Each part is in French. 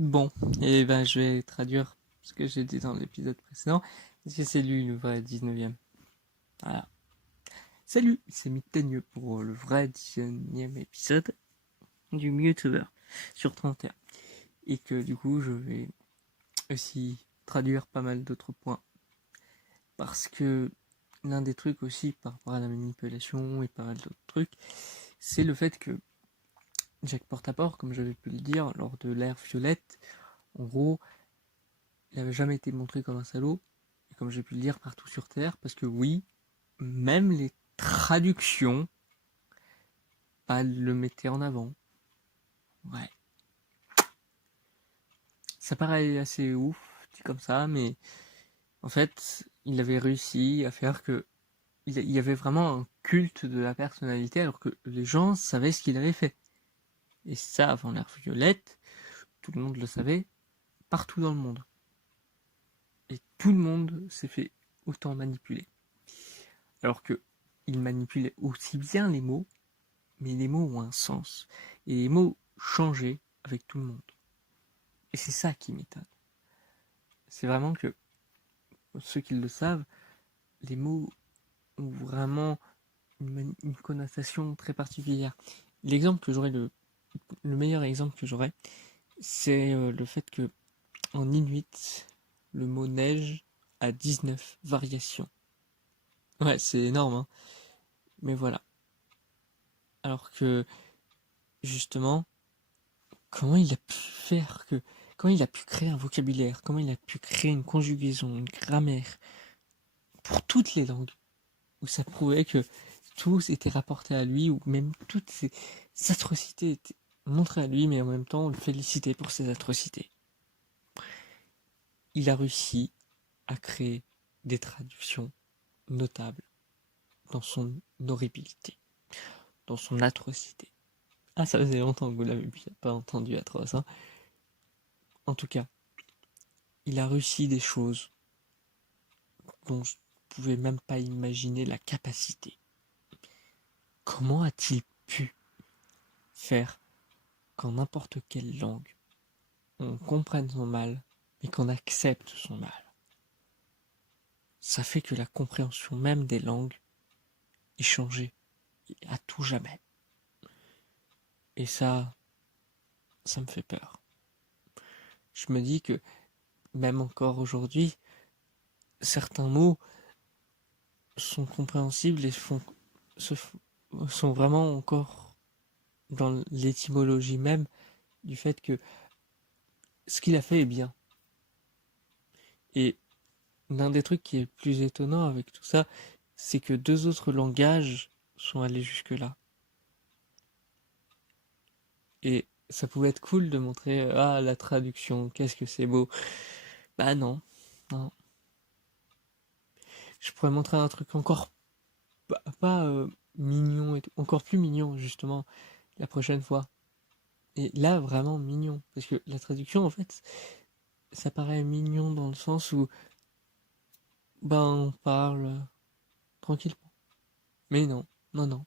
Bon, et ben je vais traduire ce que j'ai dit dans l'épisode précédent, parce que c'est lui le vrai 19e. Voilà. Salut, c'est Mystaigneux pour le vrai 19e épisode du YouTuber sur 31. Et que du coup je vais aussi traduire pas mal d'autres points. Parce que l'un des trucs aussi par rapport à la manipulation et pas mal d'autres trucs, c'est le fait que Jack Portaport, comme j'avais pu le dire lors de l'ère violette, en gros, il n'avait jamais été montré comme un salaud, et comme j'ai pu le dire partout sur Terre, parce que oui, même les traductions, le mettaient en avant. Ouais. Ça paraît assez ouf, dit comme ça, mais en fait, il avait réussi à faire que il y avait vraiment un culte de la personnalité, alors que les gens savaient ce qu'il avait fait. Et ça, avant l'ère violette, tout le monde le savait, partout dans le monde. Et tout le monde s'est fait autant manipuler. Alors que il manipulait aussi bien les mots, mais les mots ont un sens. Et les mots changeaient avec tout le monde. Et c'est ça qui m'étonne. C'est vraiment que, ceux qui le savent, les mots ont vraiment une connotation très particulière. L'exemple que j'aurais, le meilleur exemple que j'aurais, c'est le fait que en inuit, le mot neige a 19 variations. Ouais, c'est énorme, hein. Mais voilà. Alors que, justement, comment il a pu faire que... Comment il a pu créer un vocabulaire, comment il a pu créer une conjugaison, une grammaire, pour toutes les langues, où ça prouvait que tout était rapporté à lui, ou même toutes ces atrocités étaient montrées à lui, mais en même temps on le félicitait pour ses atrocités. Il a réussi à créer des traductions notables dans son horribilité, dans son atrocité. Ah, ça faisait longtemps que vous l'avez pas entendu atroce, hein. En tout cas, il a réussi des choses dont je ne pouvais même pas imaginer la capacité. Comment a-t-il pu faire qu'en n'importe quelle langue, on comprenne son mal, mais qu'on accepte son mal? Ça fait que la compréhension même des langues est changée à tout jamais. Et ça me fait peur. Je me dis que même encore aujourd'hui, certains mots sont compréhensibles et sont vraiment encore dans l'étymologie même du fait que ce qu'il a fait est bien. Et l'un des trucs qui est le plus étonnant avec tout ça, c'est que deux autres langages sont allés jusque-là. Et ça pouvait être cool de montrer la traduction, qu'est-ce que c'est beau. Bah non, non. Je pourrais montrer un truc encore pas mignon et tout, encore plus mignon justement la prochaine fois. Et là vraiment mignon parce que la traduction en fait, ça paraît mignon dans le sens où on parle tranquillement. Mais non, non, non.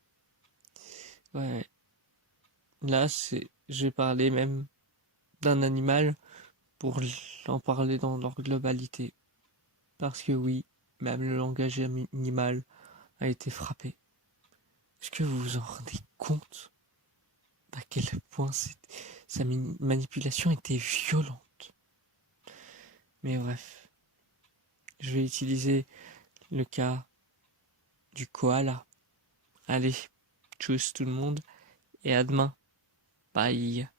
Ouais. Là, j'ai parlé même d'un animal pour en parler dans leur globalité. Parce que oui, même le langage animal a été frappé. Est-ce que vous vous en rendez compte à quel point sa manipulation était violente? Mais bref, je vais utiliser le cas du koala. Allez, tchuss tout le monde et à demain. Bye.